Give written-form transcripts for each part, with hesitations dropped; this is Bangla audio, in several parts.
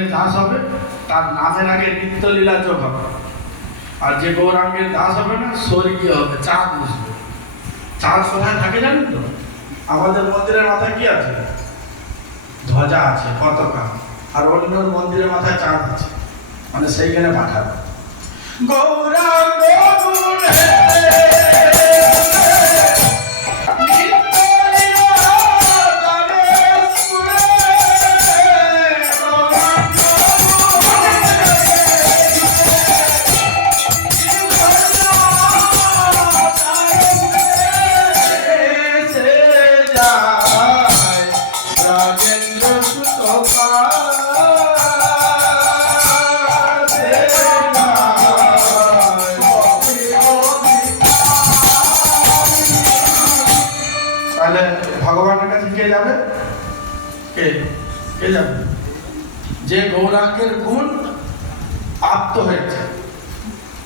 গৌরাঙ্গের দাস হবে তার নামের আগে নিত্যলীলা যোগ হবে, আর যে গৌরাঙ্গের দাস হবে না স্বর্গীয় হবে, চাঁদ বুঝবে। চাঁদ কোথায় থাকে জানেন তো? আমাদের মন্দিরের মাথায় কি আছে? ধ্বজা আছে, পতাকা। আর অন্য মন্দিরের মাথায় চাঁদ আছে, মানে সেইখানে পাঠাবে। গৌরাঙ্গ গুণে যে গৌরাঙ্গের গুণ আপ্ত হয়েছে,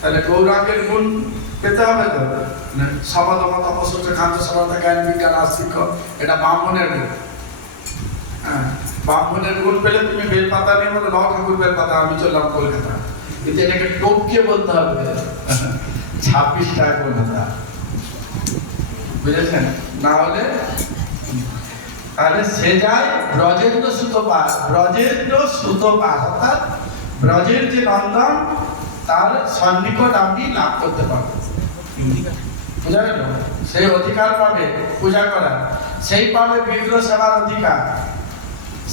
তাহলে গৌরাঙ্গের গুণ পেতে হবে তো। সমাধমা তপস্য খান্ত সমাধা জ্ঞান বিজ্ঞান আস্তিক্য, এটা ব্রাহ্মণের গুণ। হ্যাঁ, ব্রাহ্মণের গুণ পেলে তুমি বেলপাতা নিয়ে বলো ন ঠাকুর বেলপাতা, আমি চললাম কলকাতা। কিন্তু এটাকে টপকে বলতে হবে 26 টাকা কলকাতা, বুঝেছেন? না হলে তাহলে সে যায় ব্রজেন্দ্র সুতপাস। ব্রজেন্দ্র সুতপাস অর্থাৎ ব্রজের যে নন্দন, তার সন্নিকট আপনি লাভ করতে পারবেন। বুঝা গেল? সেই অধিকার পাবে পূজা করার, সেই পাবে বিগ্রহ সেবার অধিকার,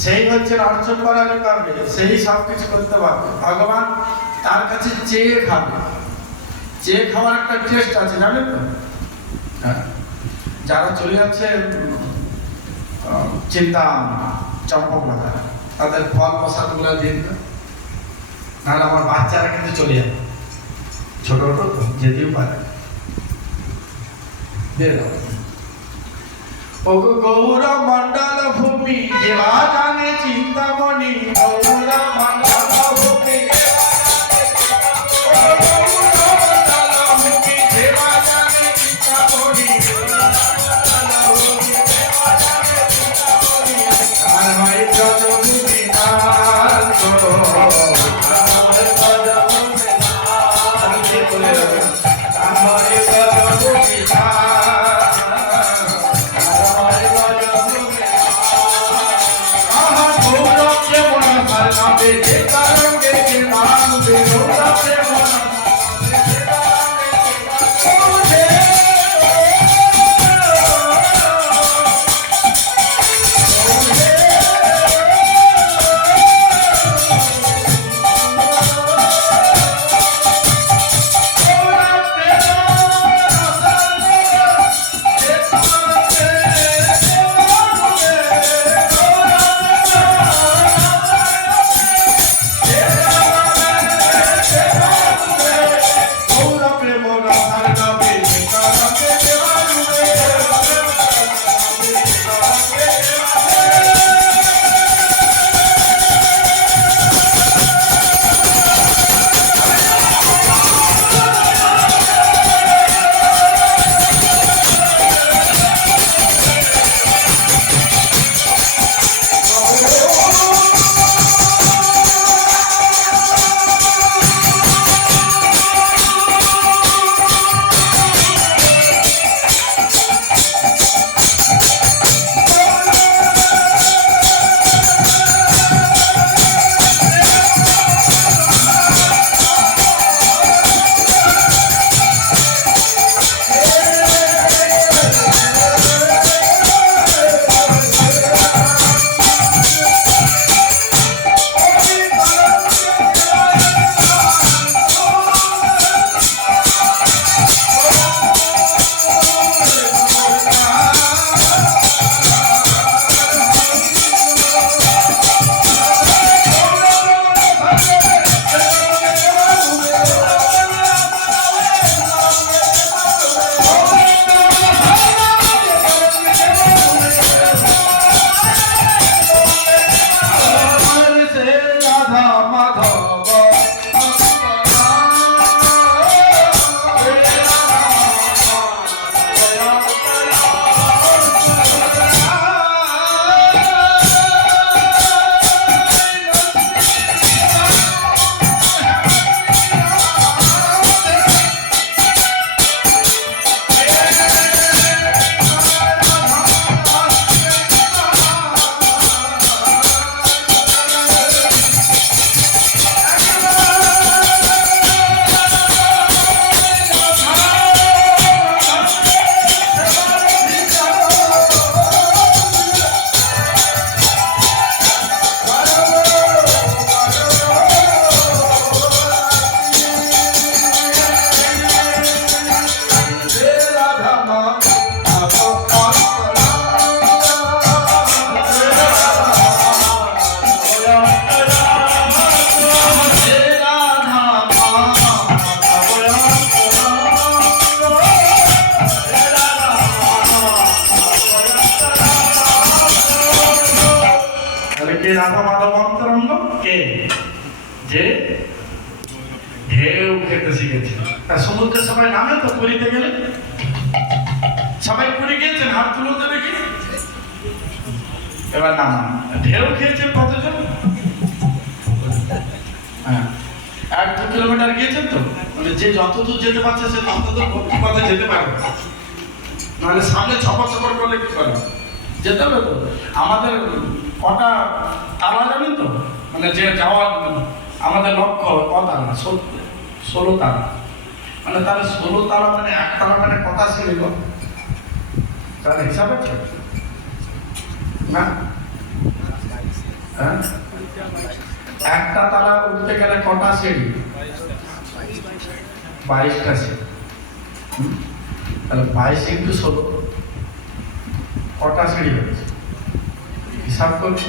সেই হচ্ছে অর্চন করার পারবে, সেই সব কিছু করতে পারবে। ভগবান তার কাছে চেয়ে খাবে। চেয়ে খাওয়ার একটা টেস্ট আছে, জানেন তো? যারা চলে যাচ্ছে চিন্তা চম্পকলতা, তাদের ফল প্রসাদ গুলো দিয়ে দিল, নাহলে আমার বাচ্চারা কিন্তু চলে যাবে, ছোট ছোট তো যেতেও পারে, দিয়ে দাও। ও গৌর মন্ডল ভূমি দেবা জানে চিন্তামণি, গৌর মন্ডল ভূমি যে রাধা মাধব অন্তরঙ্গ কে, যে ঢেউ খেতে শিখেছে। তা সমুদ্রে সবাই নামে তো পুরীতে গেলে? সবাই পুরী গিয়েছেন? হাত তুলুন তো দেখি। এবার নামান। ঢেউ খেয়েছেন কতজন? হ্যাঁ, 1-2 কিলোমিটার গিয়েছেন তো? মানে যে যতদূর যেতে পারছে সে ততদূর ভক্তি পথে যেতে পারবে, নাহলে সামনে ছপর ছপর করলে কি করে? যেতে হবে তো। আমাদের কটা তালা জানেন তো? মানে যে যাওয়ার আমাদের লক্ষ্য কটা? 16 তালা। মানে তাহলে 16 তালা মানে এক তালা মানে কটা সিঁড়ি গো? তার হিসাব আছে না? হ্যাঁ, একটা তালা উঠতে গেলে কটা সিঁড়ি? 22টা সিঁড়ি। তাহলে 22 × 16 কটা সিঁড়ি হচ্ছে? হিসাব করছি।